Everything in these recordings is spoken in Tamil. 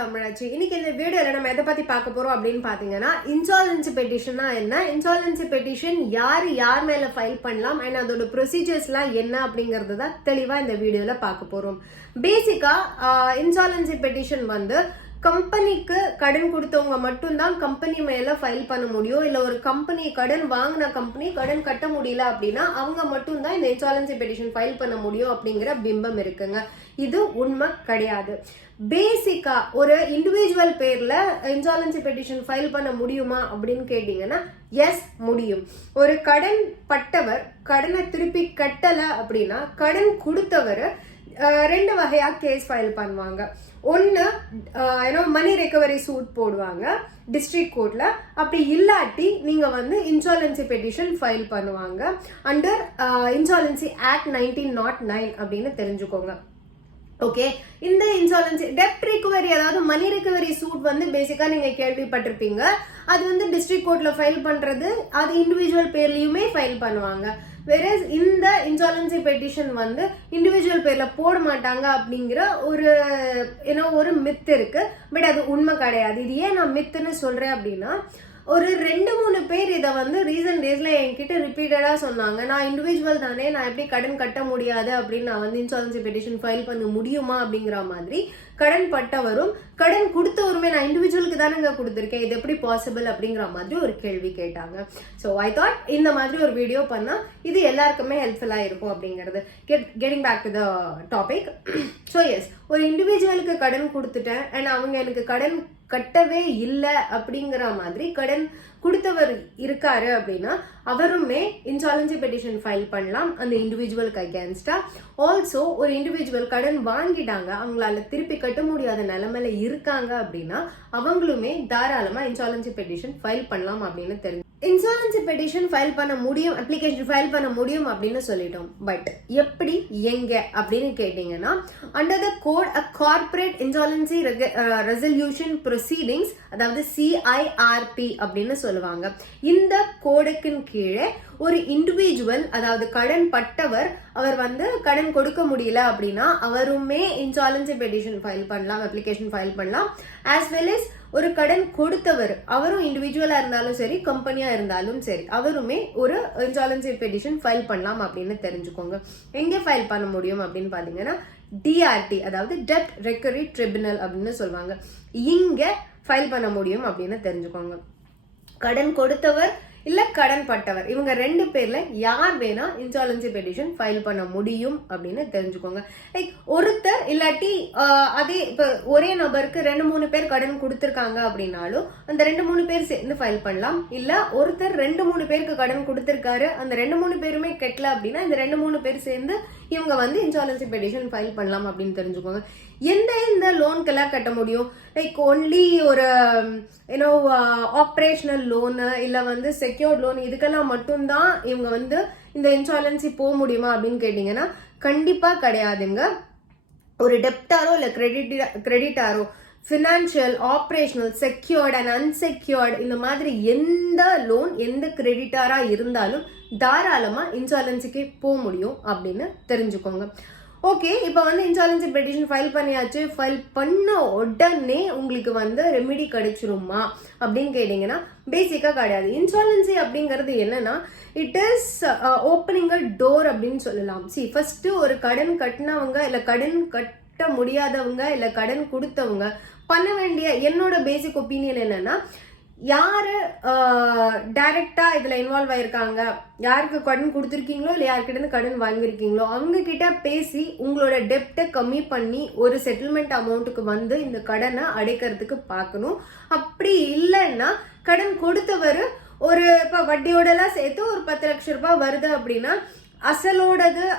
தமிழாச்சு. இன்னைக்கு இந்த வீடியோல நம்ம எதை பத்தி பார்க்க போறோம் அப்படின்னு பாத்தீங்கன்னா, இன்சால்வன்சி பெட்டிஷனா என்ன, இன்சால்வன்சி பெட்டிஷன் யார் மேல ஃபைல் பண்ணலாம் அண்ட் அதோட ப்ரொசீஜர்ஸ்லாம் என்ன அப்படிங்கறது தான் தெளிவா இந்த வீடியோல பார்க்க போறோம். பேசிக்கா இன்சால்வன்சி பெட்டிஷன் வந்து கம்பெனிக்கு கடன் கொடுத்தவங்க மட்டும்தான் கம்பெனி மேல ஃபைல் பண்ண முடியும். இல்ல ஒரு கம்பெனி கடன் வாங்கின கம்பெனி கடன் கட்ட முடியல அப்படின்னா அவங்க மட்டும்தான் இந்த இன்சால்வன்சி பெட்டிஷன் ஃபைல் பண்ண முடியும் அப்படிங்கிற பிம்பம் இருக்குங்க. இது உண்மை கிடையாது. பேசிக்கா ஒரு இண்டிவிஜுவல் பேர்ல இன்சால்வன்சி பெட்டிஷன் ஃபைல் பண்ண முடியுமா அப்படின்னு கேட்டீங்கன்னா எஸ், முடியும். ஒரு கடன் பட்டவர் கடனை திருப்பி கட்டல அப்படின்னா கடன் கொடுத்தவர் ரெண்டு வகையா கேஸ் ஃபைல் பண்ணுவாங்க. ஒன்னு மணி ரெக்கவரி சூட் போடுவாங்க டிஸ்ட்ரிக்ட் கோர்ட்ல. அப்படி இல்லாட்டி நீங்க வந்து இன்சால்வன்சி பெட்டிஷன் ஃபைல் பண்ணுவாங்க அண்டர் இன்சால்வன்சி ஆக்ட் 1909 அப்படின்னு தெரிஞ்சுக்கோங்க. ஓகே, இந்த இன்சால்வன்சி டெப்ட் ரிகவரி, அதாவது மணி ரெக்கவரி சூட் வந்து பேசிக்கா நீங்க கேள்விப்பட்டிருப்பீங்க. அது வந்து டிஸ்ட்ரிக்ட் கோர்ட்ல ஃபைல் பண்றது, அது இண்டிவிஜுவல் பேர்லயுமே ஃபைல் பண்ணுவாங்க. வெரஸ் இந்த இன்சால்வன்சி பெட்டிஷன் வந்து இண்டிவிஜுவல் பேர்ல போட மாட்டாங்க அப்படிங்கிற ஒரு மித் இருக்கு. பட் அது உண்மை கிடையாது. இது ஏன் நான் மித்துன்னு சொல்றேன் அப்படின்னா, ஒரு 2-3 பேர் இதை வந்து ரீசன்ட் டேஸ்ல என்கிட்ட ரிப்பீட்டடா சொன்னாங்க. நான் இண்டிவிஜுவல் தானே, நான் எப்படி கடன் கட்ட முடியாது அப்படின்னு நான் வந்து இன்சால்வன்சி பெட்டிஷன் ஃபைல் பண்ண முடியுமா அப்படிங்கிற மாதிரி கடன் பட்டவரும் கடன் கொடுத்தவருமே நான் இண்டிவிஜுவலுக்கு தானே கொடுத்துருக்கேன், இது எப்படி பாசிபிள் அப்படிங்கிற மாதிரி ஒரு கேள்வி கேட்டாங்க. ஸோ ஐ தாட் இந்த மாதிரி ஒரு வீடியோ பண்ணா இது எல்லாருக்குமே ஹெல்ப்ஃபுல்லா இருக்கும் அப்படிங்கிறது. Getting back to the topic. So yes, ஒரு இண்டிவிஜுவலுக்கு கடன் கொடுத்துட்டேன் அண்ட் அவங்க எனக்கு கடன் கட்டவே இல்லை அப்படிங்கிற மாதிரி கடன் கொடுத்தவர் இருக்காரு அப்படின்னா அவருமே இன்சால்வன்சி பெட்டிஷன் ஃபைல் பண்ணலாம் அந்த இண்டிவிஜுவலுக்கு அகேன்ஸ்டா. ஆல்சோ ஒரு இண்டிவிஜுவல் கடன் வாங்கிட்டாங்க, அவங்களால திருப்பி கட்ட முடியாத நிலைமையில இருக்காங்க அப்படின்னா அவங்களுமே தாராளமா இன்சால்வன்சி பெட்டிஷன் ஃபைல் பண்ணலாம் அப்படின்னு தெரிஞ்சு. இன்சால்வன்சி பெட்டிஷன் ஃபைல் பண்ண முடியும், அப்ளிகேஷன் ஃபைல் பண்ண முடியும் அப்படின்னு சொல்லிட்டோம். பட் எப்படி, எங்க அப்படின்னு கேட்டீங்கன்னா, under the code a corporate insolvency resolution proceedings, அதாவது CIRP அப்படின்னு சொல்லுவாங்க. இந்த கோடுக்கு கீழே ஒரு இண்டிவிஜுவல், அதாவது கடன் பட்டவர், அவர் வந்து கடன் கொடுக்க முடியல அப்படின்னா அவருமே இன்சால்வன்சி பெட்டிஷன் ஃபைல் பண்ணலாம், அப்ளிகேஷன் ஃபைல் பண்ணலாம். ஆஸ் வெல் as ஒரு கடன் கொடுத்தவர், அவரும் இண்டிவிஜுவலா இருந்தாலும் சரி கம்பெனியா இருந்தாலும் சரி, அவருமே ஒரு இன்சால்வன்சி பெட்டிஷன் ஃபைல் பண்ணலாம் அப்படின்னு தெரிஞ்சுக்கோங்க. எங்க ஃபைல் பண்ண முடியும் அப்படின்னு பாத்தீங்கன்னா DRT, அதாவது டெப்ட் ரெக்கவரி ட்ரிபியூனல் அப்படின்னு சொல்லுவாங்க. இங்க ஃபைல் பண்ண முடியும் அப்படின்னு தெரிஞ்சுக்கோங்க. கடன் கொடுத்தவர் இல்ல கடன் பட்டவர், இவங்க 2 பேர்ல யார் வேணா இன்சால்வன்சி பெட்டிஷன் ஃபைல் பண்ண முடியும் அப்படின்னு தெரிஞ்சுக்கோங்க. லைக் ஒருத்தர் இல்லாட்டி அதே இப்ப ஒரே நபருக்கு 2-3 பேர் கடன் கொடுத்திருக்காங்க அப்படின்னாலும் அந்த 2-3 பேர் சேர்ந்து ஃபைல் பண்ணலாம். இல்ல ஒருத்தர் 2-3 பேருக்கு கடன் கொடுத்திருக்காரு, அந்த 2-3 பேருமே கட்டல அப்படின்னா இந்த 2-3 பேர் சேர்ந்து இவங்க வந்து இன்சால்வன்சி பெட்டிஷன் ஃபைல் பண்ணலாம் அப்படின்னு தெரிஞ்சுக்கோங்க. இந்த லோன்க்கெல்லாம் கட்ட முடியும், லைக் ஒன்லி ஒரு ஆப்ரேஷனல் லோனு இல்ல வந்து செக்யூர்ட் லோன், இதுக்கெல்லாம் மட்டும்தான் இவங்க வந்து இந்த இன்சால்வன்சி போக முடியுமா அப்படின்னு கேட்டீங்கன்னா கண்டிப்பா கிடையாதுங்க. ஒரு டெப்டாரோ இல்ல கிரெடிட்டாரோ financial, operational, secured and unsecured, இந்த மாதிரி எந்த லோன் எந்த கிரெடிட்டாரா இருந்தாலும் தாராளமா இன்சால்வன்சிக்கு போக முடியும் அப்படின்னு தெரிஞ்சுக்கோங்க. ஓகே, இப்போ வந்து இன்சால்வன்சி பெட்டிஷன் ஃபைல் பண்ணியாச்சு, ஃபைல் பண்ண உடனே உங்களுக்கு வந்து ரெமிடி கிடைச்சிருமா அப்படின்னு கேட்டீங்கன்னா பேசிக்கா கிடையாது. இன்சால்வன்சி அப்படிங்கிறது என்னன்னா, it is opening a door அப்படின்னு சொல்லலாம். ஃபர்ஸ்ட் ஒரு கடன் கட்டினவங்க இல்ல கடன் கட்ட முடியாதவங்க இல்ல கடன் கொடுத்தவங்க பண்ண வேண்டிய என்னோட பேசிக் ஒப்பீனியன் என்னன்னா, யாரு டைரக்டா இதுல இன்வால்வ் ஆயிருக்காங்க, யாருக்கு கடன் கொடுத்துருக்கீங்களோ இல்ல யாருக்கிட்ட கடன் வாங்கியிருக்கீங்களோ அவங்க கிட்ட பேசி உங்களோட டெப்டை கம்மி பண்ணி ஒரு செட்டில்மெண்ட் அமௌண்ட்டுக்கு வந்து இந்த கடனை அடைக்கிறதுக்கு பார்க்கணும். அப்படி இல்லைன்னா கடன் கொடுத்தவர் ஒரு இப்ப வட்டியோட எல்லாம் சேர்த்து ஒரு 10 லட்சம் ரூபாய் வருது அப்படின்னா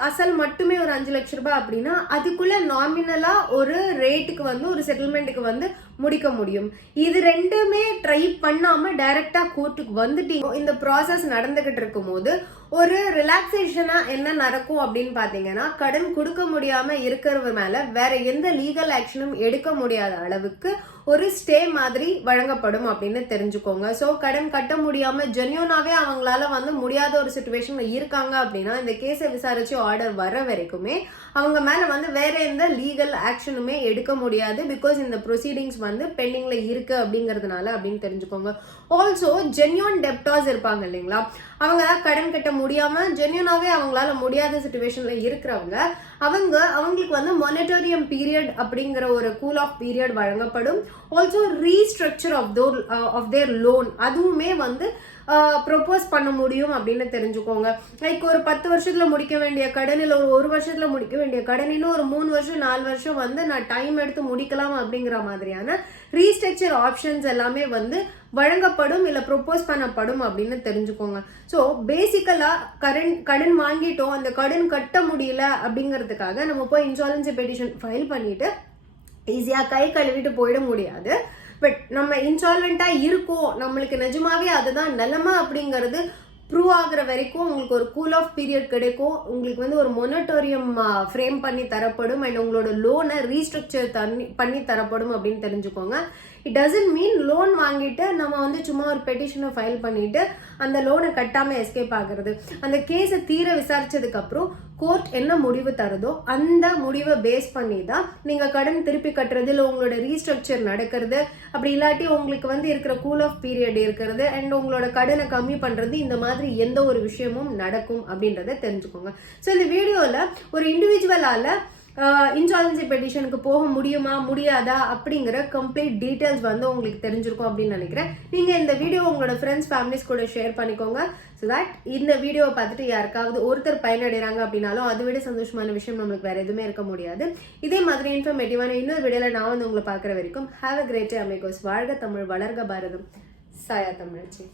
அசல் மட்டுமே ஒரு 5 லட்சம் ரூபாய் அப்படின்னா அதுக்குள்ள நாமினலா ஒரு ரேட்டுக்கு வந்து ஒரு செட்டில்மெண்ட்டுக்கு வந்து முடிக்க முடியும். இது ரெண்டுமே ட்ரை பண்ணாம டைரக்டா கோர்ட்டுக்கு வந்துட்டீங்க. இந்த ப்ராசஸ் நடந்துகிட்டு இருக்கும் போது ஒரு ரிலாக்ஸேஷனா என்ன நடக்கும் அப்படின்னு பாத்தீங்கன்னா, கடன் கொடுக்க முடியாம இருக்கிறவங்க மேல வேற எந்த லீகல் ஆக்ஷனும் எடுக்க முடியாத அளவுக்கு ஒரு ஸ்டே மாதிரி வழங்கப்படும் அப்படின்னு தெரிஞ்சுக்கோங்க. ஸோ கடன் கட்ட முடியாம ஜென்யூனாவே அவங்களால வந்து முடியாத ஒரு சிச்சுவேஷன்ல இருக்காங்க அப்படின்னா இந்த கேஸை விசாரிச்சு ஆர்டர் வர வரைக்குமே அவங்க மேல வந்து வேற எந்த லீகல் ஆக்ஷனுமே எடுக்க முடியாது. பிகாஸ் இந்த ப்ரொசீடிங்ஸ் வந்து பெண்டிங்ல இருக்கு அப்படிங்கறதுனால அப்படின்னு தெரிஞ்சுக்கோங்க. ஆல்சோ ஜென்யூன் டெப்டார்ஸ் இருப்பாங்க இல்லைங்களா, அவங்க கடன் கட்ட முடியாம ஜென்யூனாவே அவங்களால முடியாத சிச்சுவேஷன்ல இருக்கிறவங்க அவங்களுக்கு வந்து மொனட்டோரியம் பீரியட் அப்படிங்கிற ஒரு கூல் ஆஃப் பீரியட் வழங்கப்படும். Also restructure of their loan அதுவுமே வந்து ப்ரொபோஸ் பண்ண முடியும் அப்படின்னு தெரிஞ்சுக்கோங்க. லைக் ஒரு 10 வருஷத்துல முடிக்க வேண்டிய கடன் இல்ல ஒரு வருஷத்துல முடிக்க வேண்டிய கடன் இன்னும் ஒரு 3 வருஷம் 4 வருஷம் வந்து நான் டைம் எடுத்து முடிக்கலாம் அப்படிங்கிற மாதிரியான ரீஸ்ட்ரக்சர் ஆப்ஷன்ஸ் எல்லாமே வந்து வழங்கப்படும் இல்ல ப்ரொபோஸ் பண்ணப்படும் அப்படின்னு தெரிஞ்சுக்கோங்க. ஸோ பேசிக்கலா கடன் வாங்கிட்டோம், அந்த கடன் கட்ட முடியல அப்படிங்கிறதுக்காக நம்ம போய் இன்சால்வன்சி பெட்டிஷன் ஃபைல் பண்ணிட்டு ஈஸியா கை கழுவிட்டு போயிட முடியாது. பட் நம்ம இன்சால்வெண்டா இருக்கோம், நம்மளுக்கு நிஜமாவே அதுதான் நிலைமை அப்படிங்கிறது ப்ரூவ் ஆகுற வரைக்கும் உங்களுக்கு ஒரு கூல் ஆஃப் பீரியட் கிடைக்கும். உங்களுக்கு வந்து ஒரு மொனட்டோரியம் ஃப்ரேம் பண்ணி தரப்படும் அண்ட் உங்களோட லோனை ரீஸ்ட்ரக்சர் பண்ணி தரப்படும் அப்படின்னு தெரிஞ்சுக்கோங்க. இட் டசன்ட் மீன் லோன் வாங்கிட்டு நம்ம வந்து சும்மா ஒரு பெட்டிஷனை ஃபைல் பண்ணிட்டு அந்த லோனை கட்டாம எஸ்கேப் ஆகுறது. அந்த கேஸை தீர விசாரிச்சதுக்கு அப்புறம் கோர்ட் என்ன முடிவு தருதோ அந்த முடிவை பேஸ் பண்ணி தான் நீங்க கடன் திருப்பி கட்டுறது இல்லை உங்களோட ரீஸ்ட்ரக்சர் நடக்கிறது, அப்படி இல்லாட்டி உங்களுக்கு வந்து இருக்கிற கூல் ஆஃப் பீரியட் இருக்கிறது அண்ட் உங்களோட கடனை கம்மி பண்றது, இந்த மாதிரி எந்த ஒரு விஷயமும் நடக்கும் அப்படின்றத தெரிஞ்சுக்கோங்க. ஸோ இந்த வீடியோல ஒரு இண்டிவிஜுவலால இன்சால்வன்சி பெட்டிஷனுக்கு போக முடியுமா முடியாதா அப்படிங்கிற கம்ப்ளீட் டீடைல்ஸ் வந்து உங்களுக்கு தெரிஞ்சிருக்கும் அப்படின்னு நினைக்கிறேன். நீங்க இந்த வீடியோ உங்களோட ஃப்ரெண்ட்ஸ் ஃபேமிலிஸ் கூட ஷேர் பண்ணிக்கோங்க. ஸோ தட் இந்த வீடியோவை பார்த்துட்டு யாருக்காவது ஒருத்தர் பயனடைறாங்க அப்படின்னாலும் அதை விட சந்தோஷமான விஷயம் நம்மளுக்கு வேற எதுவுமே இருக்க முடியாது. இதே மாதிரி இன்ஃபர்மேட்டிவான இன்னொரு வீடியோல நான் வந்து உங்களை பார்க்குற வரைக்கும் ஹேவ் அ கிரேட் டே அமேகோஸ். வாழ்க தமிழ், வளர்க பாரதம். சாயா தமிழச்சி.